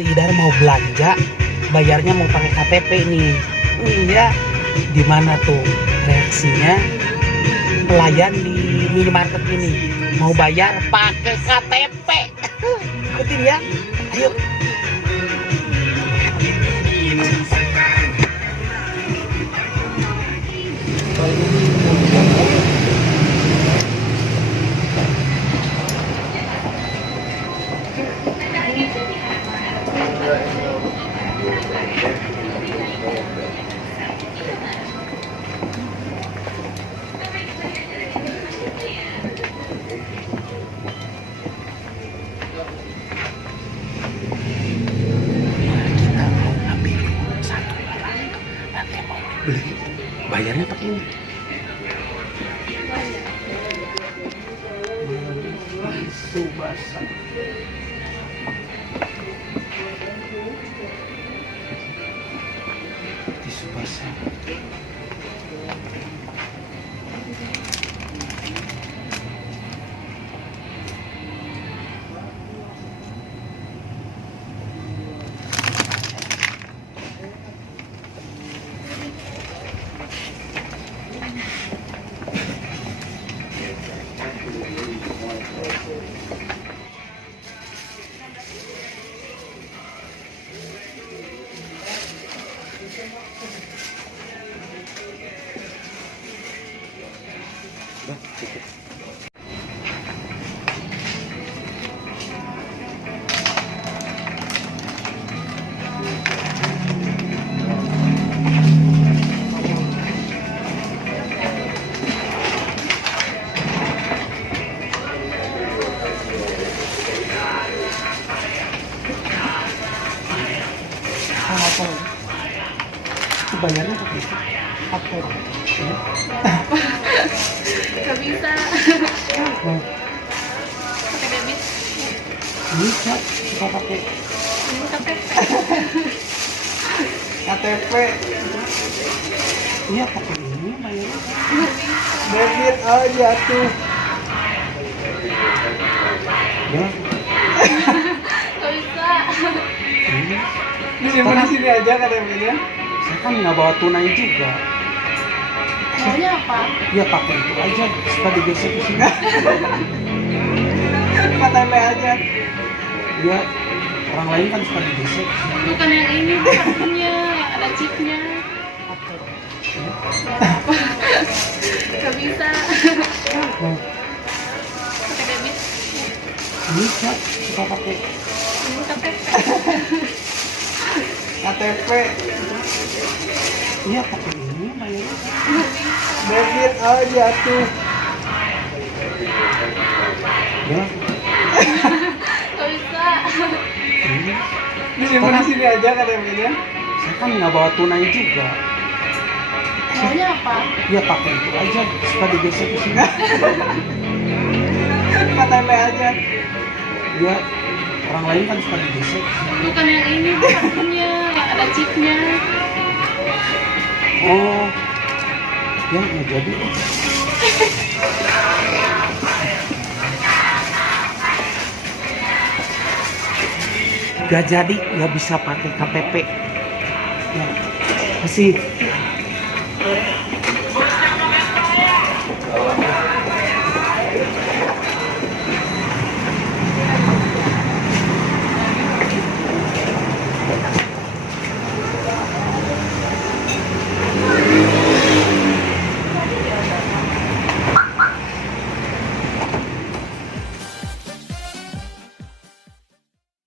si Idar mau belanja, bayarnya mau pakai KTP nih. Ya, gimana tuh reaksinya pelayan di minimarket ini? Mau bayar pakai KTP. Ikutin ya, ayo. Kita mau ambil satu barang, nanti mau beli, bayarnya pakai ini. Tisu basah. Tisu basah. Bayarnya pakai itu. Apa? Gak bisa. Nah, Pakai debit. bisa kita pakai Ini KTP. KTP. Iya pakai ini bayarnya. Gak bisa. Debit aja tuh. Ya, Gak bisa. ini. Disimpan di sini aja KTP-nya. Saya kan nggak bawa tunai juga. Maunya apa? Ya pakai itu aja, suka digesek ke sini. KTP aja. Ya, orang lain kan suka digesek. Bukan yang ini, kartunya yang ada chipnya. Gak bisa. Nah, Pakai debit. bisa kita pakai Ini KTP. KTP. Iya pakai ini bayarnya. Gak bisa. Debit aja tuh. Ya, Gak bisa. ini. Disimpan di sini aja KTP-nya. Saya kan nggak bawa tunai juga. Maunya apa? Ya pakai itu aja, suka digesek ke sini. KTP aja. Ya, orang lain kan suka digesek. Bukan yang ini, kartunya yang ada chipnya. Oh, ya nggak jadi. Gak jadi, nggak bisa pakai KTP. Ya, masih